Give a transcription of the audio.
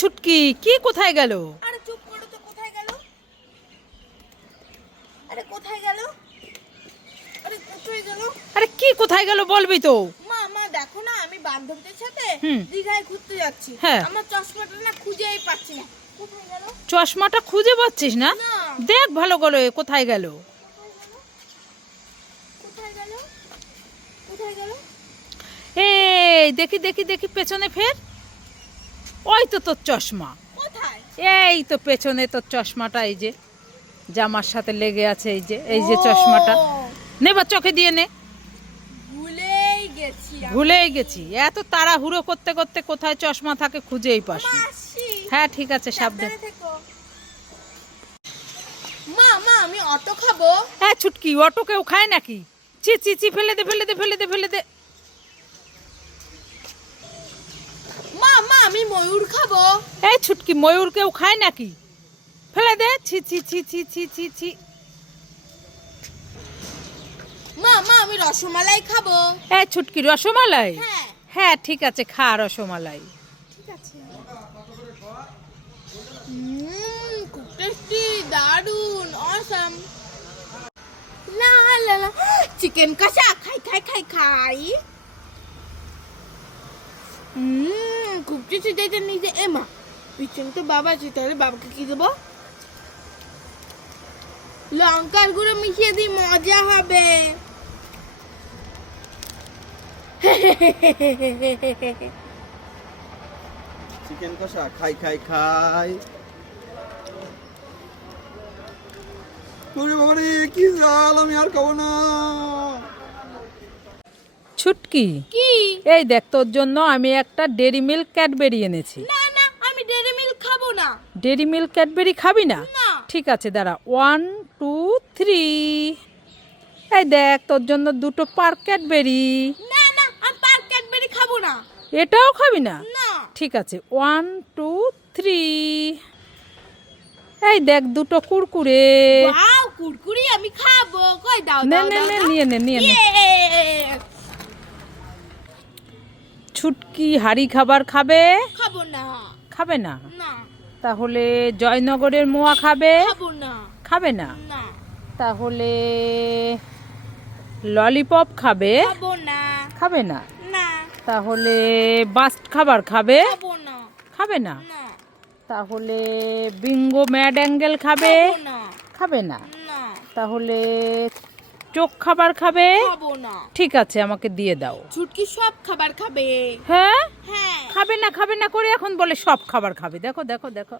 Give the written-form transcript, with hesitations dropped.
ছুটকি কি কোথায় গেল? আরে চুপ করো তো, কোথায় গেল? আরে কোথায় গেল? আরে কোথায় গেল? আরে কি কোথায় গেল বলবি তো? মা মা দেখো না, আমি বান্ধবীদের সাথে হুম। দীঘায় ঘুরতে যাচ্ছি। হ্যাঁ। আমার চশমাটা না খুঁজেই পাচ্ছি না। কোথায় গেল? চশমাটা খুঁজে পাচ্ছিস না? না। দেখ ভালো করে কোথায় গেল। কোথায় গেল? কোথায় গেল? এই দেখি দেখি দেখি পেছনে ফের। ওই তো তোর চশমা। কোথায়? এই তো পেছনে তোর চশমাটা, এই যে জামার সাথে লেগে আছে, এই যে চশমাটা। ও, নে বা চোখে দিয়ে নে। ভুলেই গেছি আমি। ভুলেই গেছি, এত তাড়াহুড়ো করতে করতে কোথায় চশমা থাকে খুঁজেই পাস না। মাসি, হ্যাঁ ঠিক আছে, সাবধান। সাবধানে থেকো। মা মা আমি অটো খাবো। হ্যাঁ ছুটকি, অটো কেউ খায় নাকি? চি চি চি, ফেলে দে ফেলে দে ফেলে দে ফেলে দে। মা মা আমি ময়ূর খাবো। এই ছুটকি, ময়ূর কেউ খায় নাকি? ফেলে দে। ছি ছি ছি ছি ছি ছি ছি। মা মা আমি রসমালাই খাবো। এই ছুটকি, রসমালাই? হ্যাঁ হ্যাঁ ঠিক আছে, খা রসমালাই। ঠিক আছে। খুব টেস্টি, দারুন, অসাম। লা লা লা, চিকেন কষা, খাই খাই খাই খাই। খুব টেস্টি, যেটা নিজে এমা পিছনে তো বাবা আছে, তাহলে বাবাকে কি দেবো? লঙ্কার গুঁড়ো মিশিয়ে দিই, মজা হবে। চিকেন কষা খাই খাই খাই। ওরে বাবা রে, কি জাল, আমি আর খাবো না। ছুটকি, কি? এই দেখ তোর জন্য আমি একটা ডেরি মিল্ক ক্যাডবেরি এনেছি। না না, আমি ডেরি মিল্ক খাবো না। ডেরি মিল্ক ক্যাডবেরি খাবি না? না। ঠিক আছে দাঁড়া, 1 2 3। এই দেখ তোর জন্য দুটো পার্ক ক্যাডবেরি। না না, আমি পার্ক ক্যাডবেরি খাবো না। এটাও খাবি না? না। ঠিক আছে, 1 2 3। এই দেখ দুটো কুরকুরে। ওয়াও, কুরকুরি আমি খাবো। কই দাও নে দাও নে দাও নে, দাও। নিয়ে নে নিয়ে নে। ইয়ে! ছুটকি হাড়ি খাবার খাবে? খাবো না। খাবে না? না তাহলে জয়নগরের মোয়া খাবে? খাবো না। খাবে না? না তাহলে ললিপপ খাবে? খাবো না। খাবে না? না তাহলে বাস্ট খাবার খাবে? খাবো না। খাবে না? না তাহলে বিঙ্গো ম্যাড অ্যাঙ্গেল খাবে? খাবো না। খাবে না? না তাহলে চোখ খাবার খাবে? খাবো না। ঠিক আছে, আমাকে দিয়ে দাও। ছুটকি সব খাবার খাবে। হ্যাঁ, হ্যাঁ। খাবে না করে এখন বলে সব খাবার খাবে। দেখো দেখো দেখো।